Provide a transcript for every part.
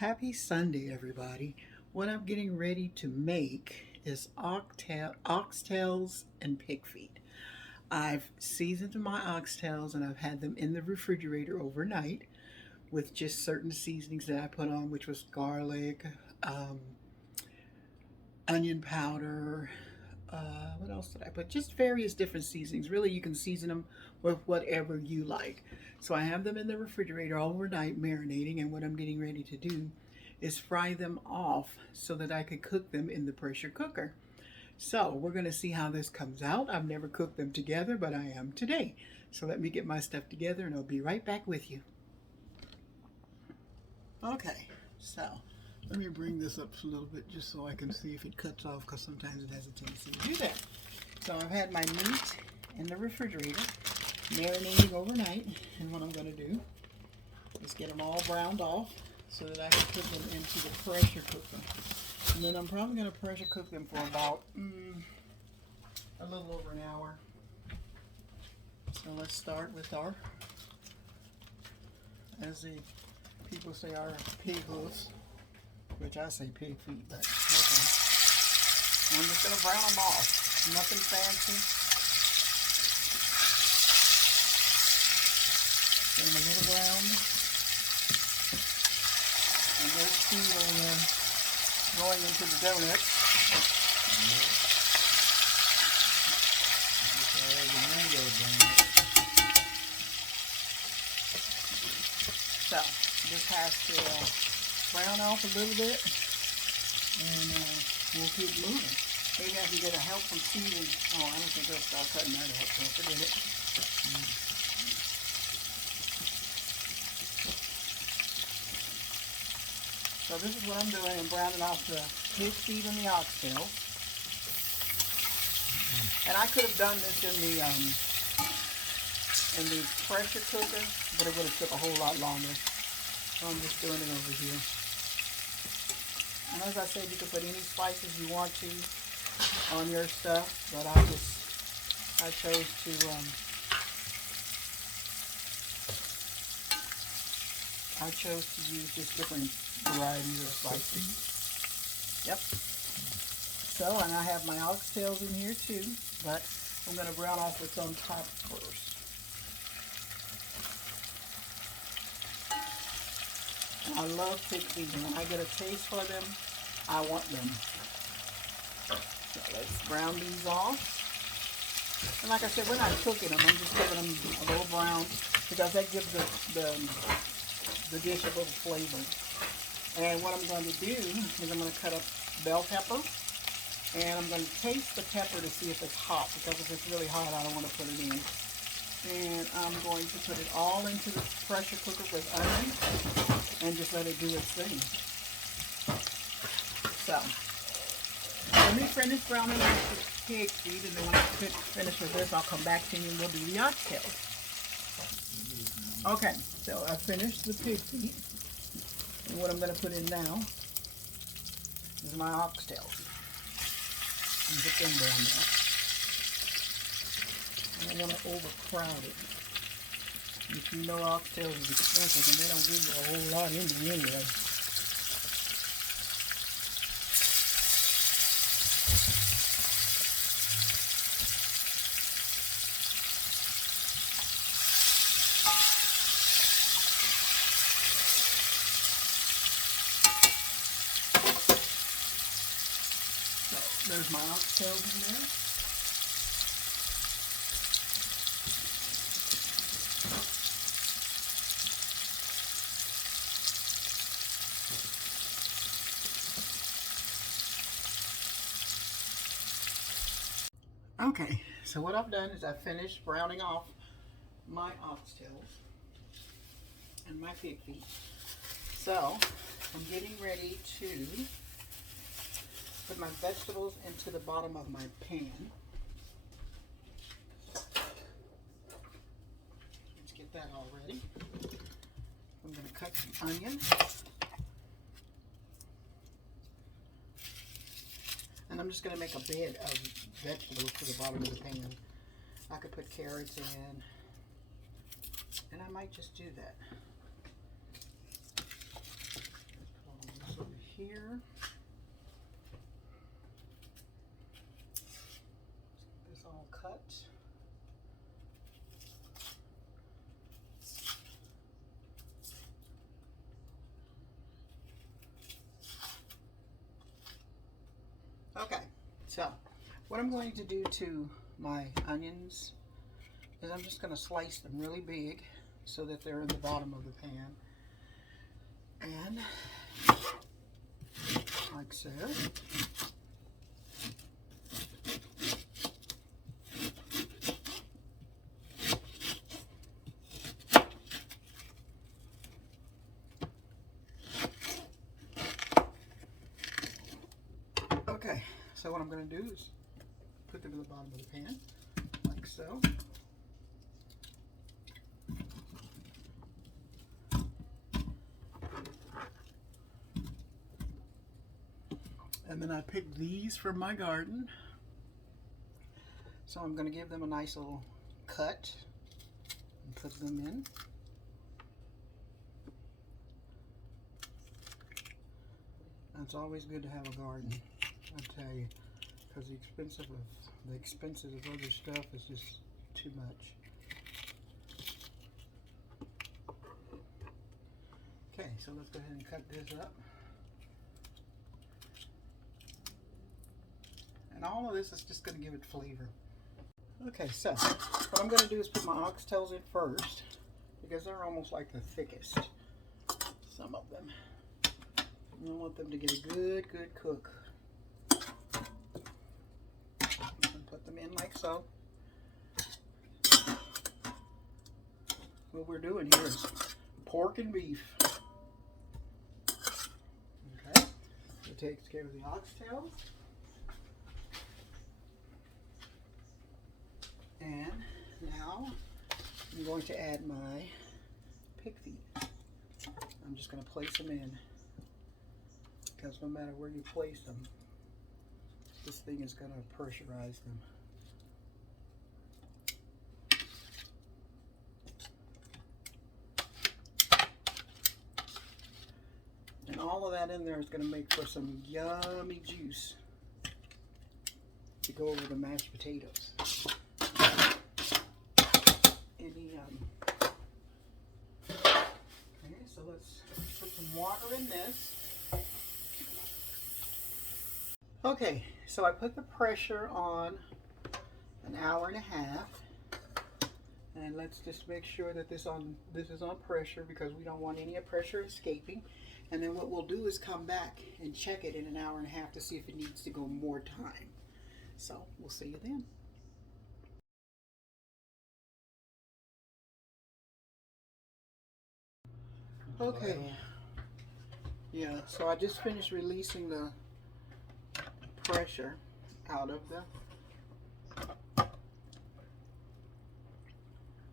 Happy Sunday, everybody. What I'm getting ready to make is oxtails and pig feet. I've seasoned my oxtails and I've had them in the refrigerator overnight with just certain seasonings that I put on, which was garlic, um, onion powder. What else did I put? Just various different seasonings. Really, you can season them with whatever you like. So I have them in the refrigerator overnight marinating, and what I'm getting ready to do is fry them off so that I could cook them in the pressure cooker. So we're going to see how this comes out. I've never cooked them together, but I am today. So let me get my stuff together and I'll be right back with you. Okay, so let me bring this up a little bit just so I can see if it cuts off, because sometimes it has a tendency to do that. So I've had my meat in the refrigerator marinating overnight, and what I'm going to do is get them all browned off so that I can put them into the pressure cooker. And then I'm probably going to pressure cook them for about a little over an hour. So let's start with our, as the people say, our pig hoofs, which I say pig feet, but okay. I'm just going to brown them off. Nothing fancy. Get them a little brown. And those two will going into the donut. So this has to brown off a little bit, and we'll keep moving. Maybe I can get a help from Steven. Oh, I don't think they'll start cutting that up, so forget it. So this is what I'm doing. I'm browning off the pig feet and the oxtail. And I could have done this in the pressure cooker, but it would have took a whole lot longer. So I'm just doing it over here. And as I said, you can put any spices you want to on your stuff, but I chose to use just different varieties of spices. Yep. So, and I have my oxtails in here too, but I'm going to brown off what's on top first. I love pig feet, and when I get a taste for them, I want them. So let's brown these off. And like I said, we're not cooking them. I'm just giving them a little brown because that gives the dish a little flavor. And what I'm going to do is I'm going to cut up bell pepper, and I'm going to taste the pepper to see if it's hot, because if it's really hot, I don't want to put it in. And I'm going to put it all into the pressure cooker with onion and just let it do its thing. So let me finish browning up the pig feet, and then when I finish with this, I'll come back to you and we'll do the oxtails. Okay, so I finished the pig feet. And what I'm going to put in now is my oxtails. And get them browned up. I don't want to overcrowd it. If you know oxtails is expensive, and they don't give you a whole lot in them anyway. There's my oxtails in there. Okay, so what I've done is I've finished browning off my oxtails and my pig feet. So I'm getting ready to put my vegetables into the bottom of my pan. Let's get that all ready. I'm going to cut some onion. And I'm just going to make a bed of vegetables to the bottom of the pan. I could put carrots in, and I might just do that. Let's put here. This all cut. Okay, so what I'm going to do to my onions is I'm just going to slice them really big so that they're in the bottom of the pan. And like so. Okay, so what I'm going to do is put them in the bottom of the pan, like so. And then I picked these from my garden. So I'm going to give them a nice little cut and put them in. It's always good to have a garden, I tell you, because the expenses of other stuff is just too much. Okay, so let's go ahead and cut this up. And all of this is just going to give it flavor. Okay, so what I'm going to do is put my oxtails in first, because they're almost like the thickest, some of them. I want them to get a good cook. And put them in like so. What we're doing here is pork and beef. Okay, it takes care of the oxtails. And now I'm going to add my pig feet. I'm just going to place them in, because no matter where you place them, this thing is going to pressurize them. And all of that in there is going to make for some yummy juice to go over the mashed potatoes. Okay, so let's put some water in this. Okay, so I put the pressure on an hour and a half, and let's just make sure that this is on pressure, because we don't want any pressure escaping. And then what we'll do is come back and check it in an hour and a half to see if it needs to go more time. So we'll see you then. Okay, yeah, so I just finished releasing the pressure out of the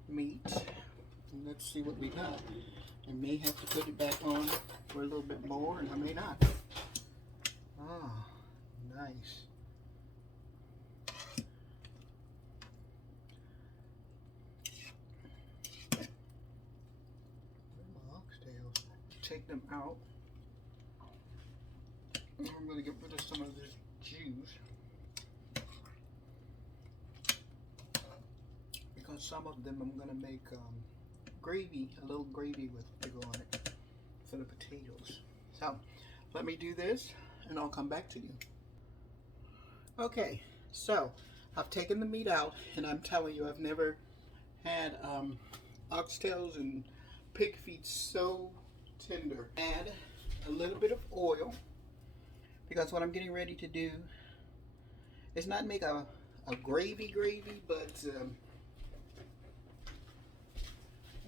meat. And let's see what we got. I may have to put it back on for a little bit more, and I may not. Ah, nice. Take them out. And I'm going to get rid of some of this juice, because some of them I'm going to make gravy, a little gravy with to go on it for the potatoes. So let me do this and I'll come back to you. Okay, so I've taken the meat out, and I'm telling you, I've never had oxtails and pig feet so tender. Add a little bit of oil, because what I'm getting ready to do is not make a gravy, but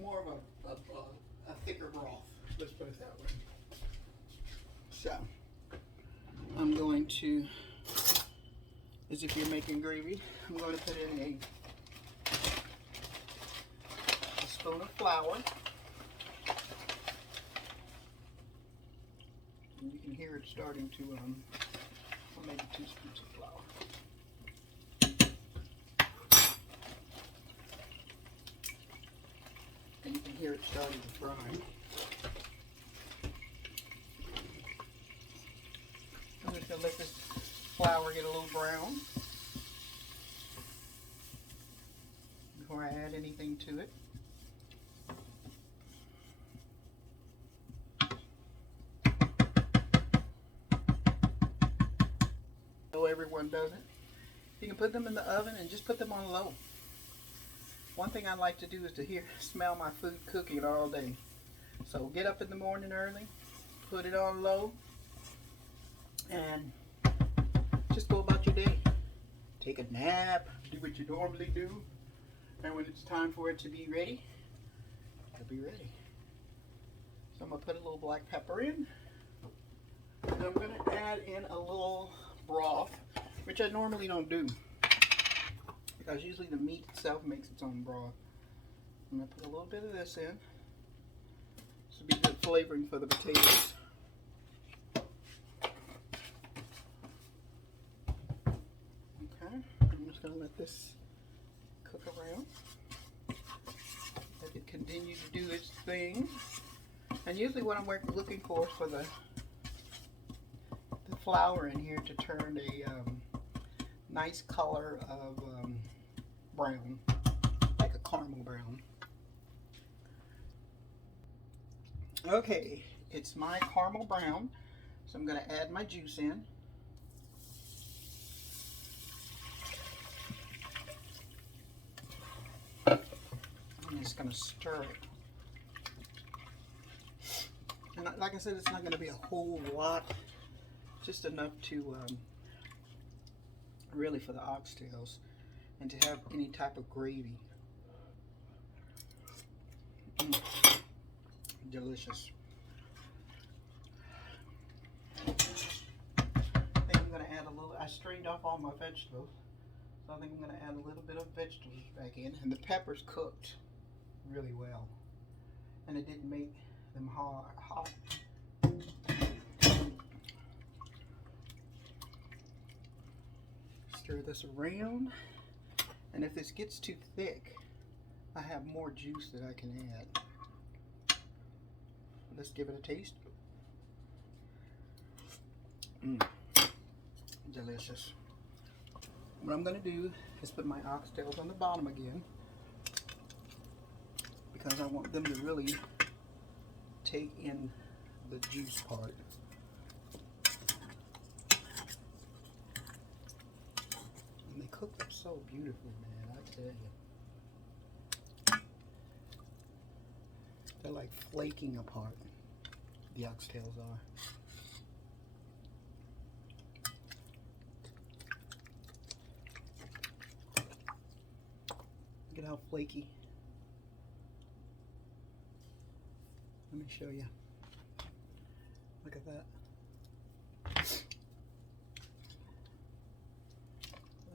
more of a thicker broth. Let's put it that way. So I'm going to, as if you're making gravy, I'm going to put in a spoon of flour. And you can hear it starting to, or maybe 2 spoons of flour. And you can hear it starting to fry. gonna let this flour get a little brown before I add anything to it. So everyone does it. You can put them in the oven and just put them on low. One thing I like to do is to smell my food cooking all day. So get up in the morning early, put it on low, and just go about your day. Take a nap, do what you normally do, and when it's time for it to be ready, it'll be ready. So I'm going to put a little black pepper in, and I'm going to add in a little broth, which I normally don't do, because usually the meat itself makes its own broth. I'm going to put a little bit of this in. This will be good flavoring for the potatoes. Okay, I'm just going to let this cook around. Let it continue to do its thing. And usually what I'm looking for the flour in here to turn a nice color of brown, like a caramel brown. Okay, it's my caramel brown, so I'm going to add my juice in. I'm just going to stir it. And like I said, it's not going to be a whole lot, just enough to really for the oxtails and to have any type of gravy. Delicious. I think I'm going to add a little, I strained off all my vegetables, so I think I'm going to add a little bit of vegetables back in. And the peppers cooked really well, and it didn't make them hot. Stir this around, and if this gets too thick, I have more juice that I can add. Let's give it a taste. Delicious. What I'm going to do is put my oxtails on the bottom again, because I want them to really take in the juice part. And they cook them so beautifully, man, I tell you. They're like flaking apart, the oxtails are. Look at how flaky. Let me show you. Look at that. I'm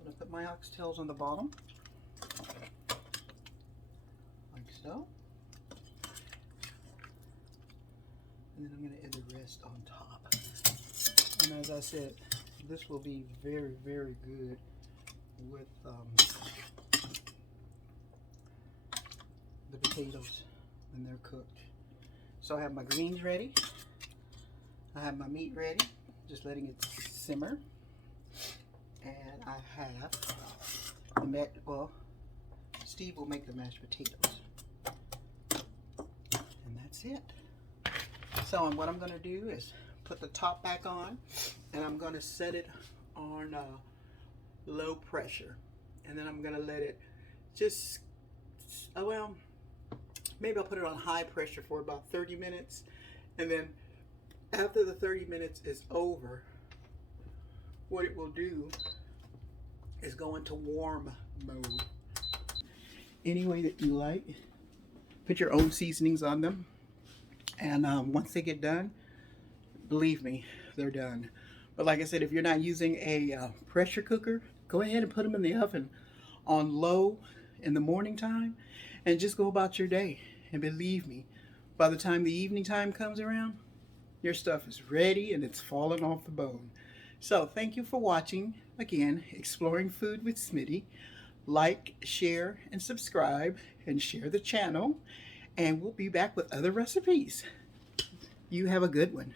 going to put my oxtails on the bottom, like so. And then I'm going to add the rest on top. And as I said, this will be very, very good with the potatoes when they're cooked. So I have my greens ready. I have my meat ready, just letting it simmer. And I have the Steve will make the mashed potatoes. And that's it. So what I'm going to do is put the top back on, and I'm going to set it on low pressure. And then I'm going to let it just, maybe I'll put it on high pressure for about 30 minutes. And then after the 30 minutes is over, what it will do is go into warm mode. Any way that you like. Put your own seasonings on them. And once they get done, believe me, they're done. But like I said, if you're not using a pressure cooker, go ahead and put them in the oven on low in the morning time and just go about your day. And believe me, by the time the evening time comes around, your stuff is ready and it's falling off the bone. So thank you for watching. Again, Exploring Food with Smitty. Like, share, and subscribe, and share the channel. And we'll be back with other recipes. You have a good one.